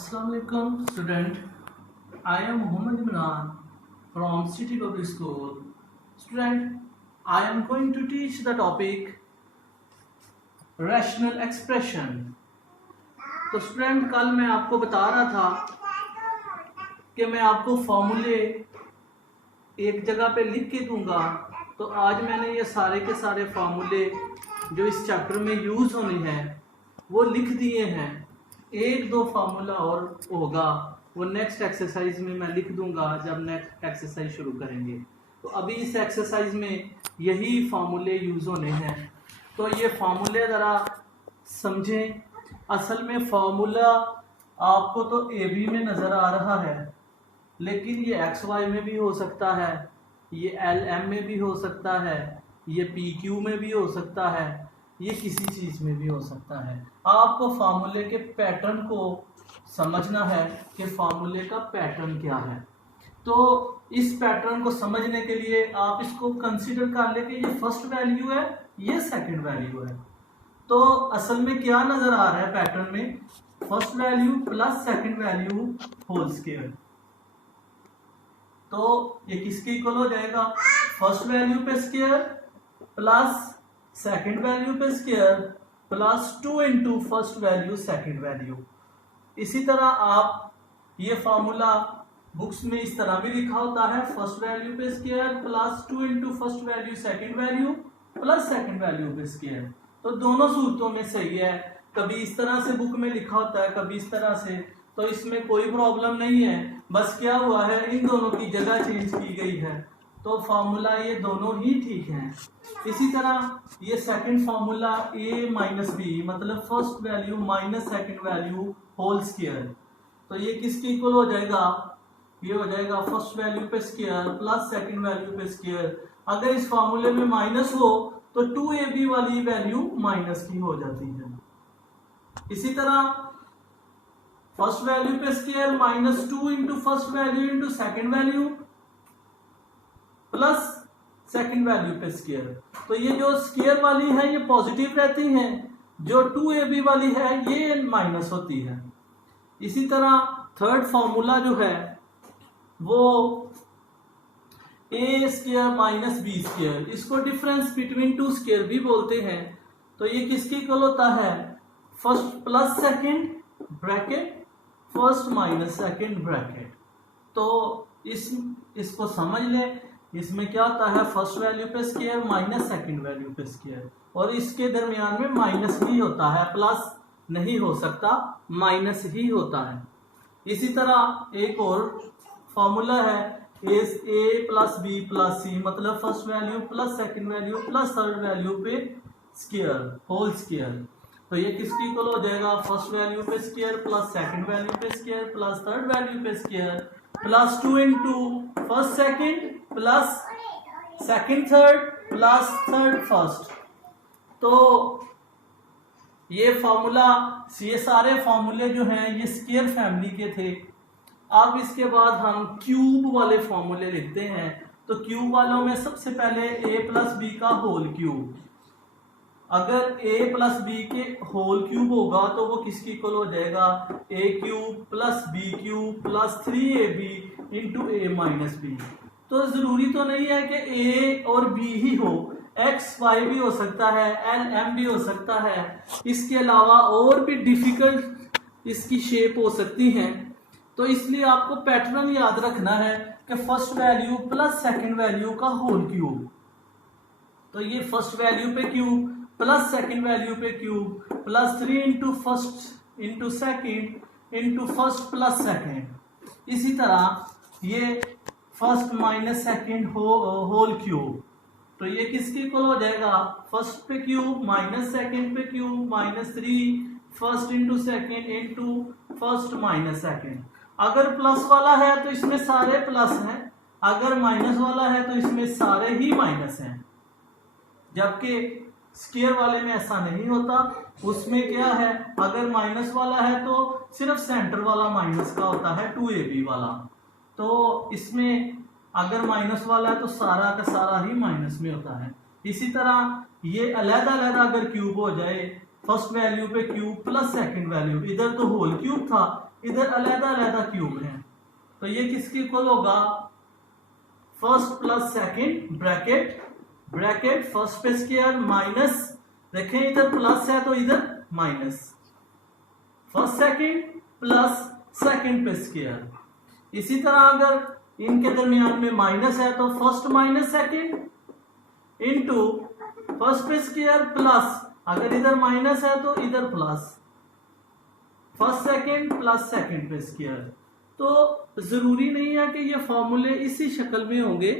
Assalamualaikum student. I am Muhammad Imran from City Public School. Student, I am going to teach the topic rational expression. तो student कल मैं आपको बता रहा था कि मैं आपको फॉर्मूले एक जगह पे लिख के दूंगा। तो आज मैंने ये सारे के सारे फॉर्मूले जो इस चैप्टर में यूज होने हैं वो लिख दिए हैं। एक दो फार्मूला और होगा वो नेक्स्ट एक्सरसाइज में मैं लिख दूंगा जब नेक्स्ट एक्सरसाइज शुरू करेंगे। तो अभी इस एक्सरसाइज में यही फार्मूले यूज होने हैं। तो ये फार्मूले ज़रा समझें। असल में फार्मूला आपको तो ए बी में नज़र आ रहा है, लेकिन ये एक्स वाई में भी हो सकता है, ये एल एम में भी हो सकता है, ये पी क्यू में भी हो सकता है, ये किसी चीज़ में भी हो सकता है। आपको फार्मूले के पैटर्न को समझना है कि फार्मूले का पैटर्न क्या है। तो इस पैटर्न को समझने के लिए आप इसको कंसीडर कर ले कि ये फर्स्ट वैल्यू है, ये सेकंड वैल्यू है। तो असल में क्या नजर आ रहा है पैटर्न में? First value plus second value whole square. तो ये किसके इक्वल हो जाएगा? फर्स्ट वैल्यू पे स्क्वायर प्लस सेकंड वैल्यू पे square plus 2 into first value second value. इसी तरह आप ये फार्मूला बुक्स में इस तरह भी लिखा होता है, फर्स्ट वैल्यू पे square plus 2 into first value second value plus second value पे स्क्वायर। तो दोनों सूरतों में सही है। कभी इस तरह से बुक में लिखा होता है, कभी इस तरह से, तो इसमें कोई प्रॉब्लम नहीं है। बस क्या हुआ है, इन दोनों की जगह चेंज की गई है, तो फार्मूला ये दोनों ही ठीक हैं। इसी तरह ये second formula a minus b मतलब first value minus second value whole square. तो ये किसके इक्वल हो जाएगा? ये हो जाएगा फर्स्ट वैल्यू पे स्क्वायर प्लस सेकंड वैल्यू पे स्क्वायर। अगर इस फार्मूले में माइनस हो तो 2ab वाली वैल्यू माइनस की हो जाती है। इसी तरह फर्स्ट वैल्यू पे square minus 2 into first value into second value plus second value पे स्क्वायर। तो ये जो स्क्वायर वाली है ये पॉजिटिव रहती हैं, जो 2ab वाली है ये माइनस होती है। इसी तरह थर्ड फॉर्मूला जो है वो a square minus B square, इसको डिफरेंस बिटवीन टू स्क्वायर भी बोलते हैं। तो ये किसके इक्वल होता है? First plus second bracket first minus second bracket. तो इसको समझ ले। इसमें क्या होता है? फर्स्ट वैल्यू पे स्क्वायर माइनस सेकंड वैल्यू पे स्क्वायर, और इसके दरमियान में माइनस भी होता है, प्लस नहीं हो सकता, माइनस ही होता है। इसी तरह एक और फॉर्मूला है ए प्लस बी प्लस सी मतलब first value plus second value plus third value पे स्क्वायर होल स्क्वायर। तो ये किसकी इक्वल हो जाएगा? फर्स्ट वैल्यू पे स्क्वायर प्लस सेकंड वैल्यू पे स्क्वायर प्लस थर्ड वैल्यू पे square plus 2 into first second plus second third plus third first. तो ये फॉर्मूला, ये सारे फॉर्मूले जो हैं ये स्क्वायर फैमिली के थे। अब इसके बाद हम क्यूब वाले फॉर्मूले लिखते हैं। तो क्यूब वालों में सबसे पहले a प्लस बी का होल क्यूब। अगर a प्लस बी के होल क्यूब होगा तो वो किसकी इक्वल हो जाएगा? a cube plus B cube plus 3ab into a minus B. तो जरूरी तो नहीं है कि a और b ही हो, x y भी हो सकता है, l m भी हो सकता है। इसके अलावा और भी डिफिकल्ट इसकी शेप हो सकती हैं। तो इसलिए आपको पैटर्न याद रखना है कि first value plus second value का होल क्यूब। तो ये फर्स्ट वैल्यू पे क्यूब प्लस सेकंड वैल्यू पे cube plus 3 into first into second into first plus second. इसी तरह ये first minus second whole cube. तो ये किसकी इक्वल हो जाएगा? फर्स्ट पे क्यूब माइनस सेकंड पे cube minus 3 first into second into first minus second. अगर प्लस वाला है तो इसमें सारे प्लस हैं, अगर माइनस वाला है तो इसमें सारे ही माइनस हैं। जबकि स्क्वायर वाले में ऐसा नहीं होता। उसमें क्या है, अगर माइनस वाला है तो सिर्फ सेंटर वाला माइनस का होता है 2ab वाला। तो इसमें अगर माइनस वाला है तो सारा का सारा ही माइनस में होता है। इसी तरह ये अलग अलग अगर क्यूब हो जाए, फर्स्ट वैल्यू पे क्यूब प्लस सेकंड वैल्यू, इधर तो होल क्यूब था, इधर अलग अलग क्यूब है, तो ये किसके इक्वल होगा, first plus second bracket bracket first पे स्क्वायर माइनस, देखें इधर प्लस है तो इधर minus, first second plus second पे स्क्वायर। इसी तरह अगर इनके दरमियान में माइनस है तो first minus second into first पे स्क्वायर प्लस, अगर इधर माइनस है तो इधर plus, first second plus second पे स्क्वायर। तो जरूरी नहीं है कि ये फॉर्मूले इसी शक्ल में होंगे,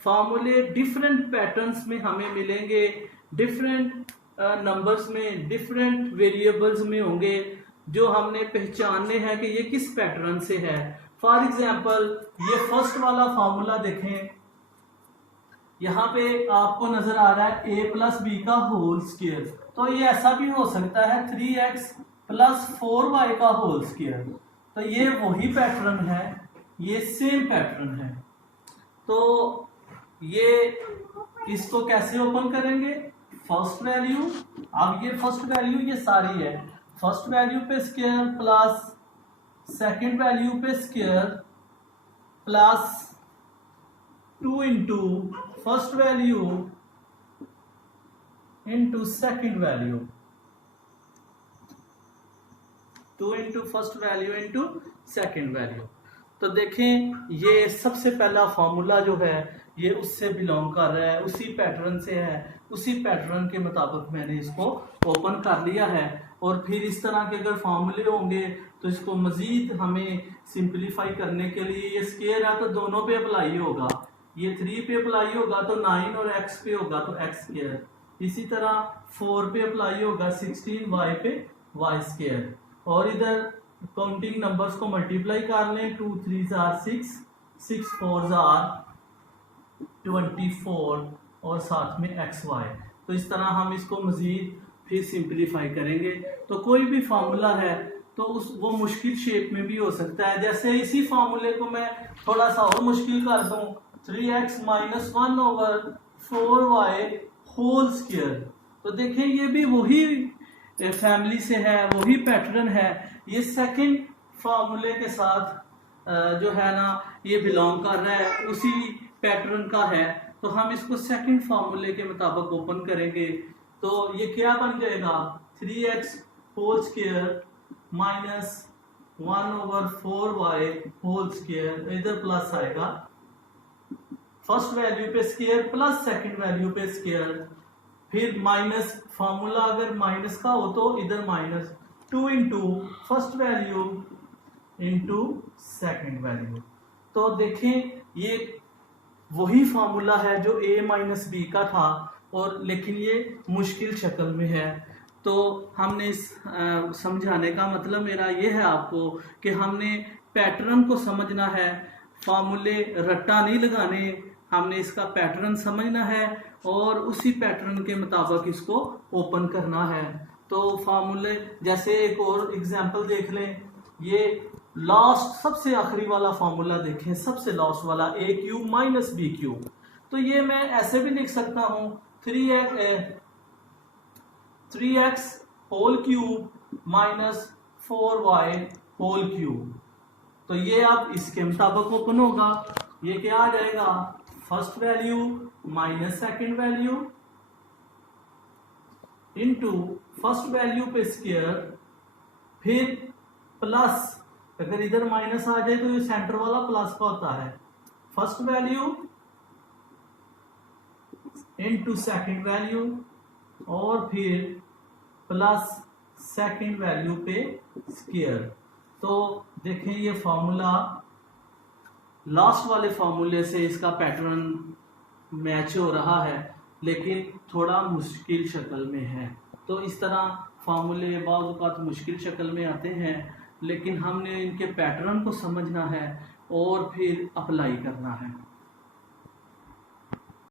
फॉर्मूले डिफरेंट पैटर्न्स में हमें मिलेंगे, डिफरेंट नंबर्स में, डिफरेंट वेरिएबल्स में होंगे, जो हमने पहचानने हैं कि ये किस पैटर्न से है। फॉर एग्जाम्पल ये फर्स्ट वाला फॉर्मूला देखें, यहाँ पे आपको नजर आ रहा है a प्लस बी का होल स्क्वायर, तो ये ऐसा भी हो सकता है 3x प्लस 4y का होल स्क्वायर, तो ये वही पैटर्न है, ये सेम पैटर्न है। तो ये इसको कैसे ओपन करेंगे, फर्स्ट वैल्यू, अब ये फर्स्ट वैल्यू ये सारी है, फर्स्ट वैल्यू पे स्क्वायर प्लस सेकंड वैल्यू पे square plus 2 into first value into second value, 2 into first value into second value. तो देखें ये सबसे पहला फॉर्मूला जो है ये उससे बिलोंग कर रहा है, उसी पैटर्न से है, उसी पैटर्न के मुताबिक मैंने इसको ओपन कर लिया है। और फिर इस तरह के अगर फॉर्मूले होंगे तो इसको मजीद हमें सिंपलीफाई करने के लिए, ये स्क्वायर है तो दोनों पे अप्लाई होगा, ये 3 पे अप्लाई होगा तो 9 और x पे होगा तो x स्क्वायर, इसी तरह 4 पे अप्लाई होगा 16 y पे y स्क्वायर, और इधर काउंटिंग नंबर्स को मल्टीप्लाई कर लें, 2 3 6, 6 4 24 और साथ में xy। तो इस तरह हम इसको मजीद फिर सिंपलीफाई करेंगे। तो कोई भी फार्मूला है तो वो मुश्किल शेप में भी हो सकता है, जैसे इसी फार्मूले को मैं थोड़ा सा और मुश्किल कर दूं, 3x minus 1 over 4y whole square, तो देखें ये भी वही फैमिली से है, वही पैटर्न है, ये सेकंड फार्मूले के साथ जो है ना ये बिलोंग कर रहा है, उसी पैटर्न का है। तो हम इसको सेकंड फार्मूले के मुताबिक ओपन करेंगे, तो ये क्या बन जाएगा, 3x whole square minus 1 over 4y whole square, इधर प्लस आएगा, फर्स्ट वैल्यू पे स्क्वायर प्लस सेकंड वैल्यू पे स्क्वायर, फिर माइनस, फार्मूला अगर माइनस का हो तो इधर minus, 2 into first value into second value. तो देखें ये वही फार्मूला है जो a माइनस बी का था, और लेकिन ये मुश्किल शक्ल में है। तो हमने इस समझाने का मतलब मेरा ये है आपको कि हमने पैटर्न को समझना है, फार्मूले रट्टा नहीं लगाने, हमने इसका पैटर्न समझना है और उसी पैटर्न के मुताबिक इसको ओपन करना है। तो फार्मूले जैसे एक और एग्जांपल देख लें, ये लास्ट सबसे आखिरी वाला फार्मूला देखें, सबसे लास्ट वाला a cube minus B cube, तो ये मैं ऐसे भी लिख सकता हूँ 3x whole cube minus 4y whole cube. तो ये अब इसके मुताबिक ओपन होगा, ये क्या आ जाएगा, first value minus second value into first value पे स्क्वायर, फिर प्लस, अगर इधर माइनस आ जाए तो ये सेंटर वाला प्लस का होता है, first value into second value और फिर प्लस सेकंड वैल्यू पे स्क्वायर। तो देखें ये फॉर्मूला लास्ट वाले फॉर्मूले से इसका पैटर्न मैच हो रहा है, लेकिन थोड़ा मुश्किल शक्ल में है। तो इस तरह फार्मूले बाज़ औक़ात मुश्किल शक्ल में आते हैं, लेकिन हमने इनके पैटर्न को समझना है और फिर अप्लाई करना है।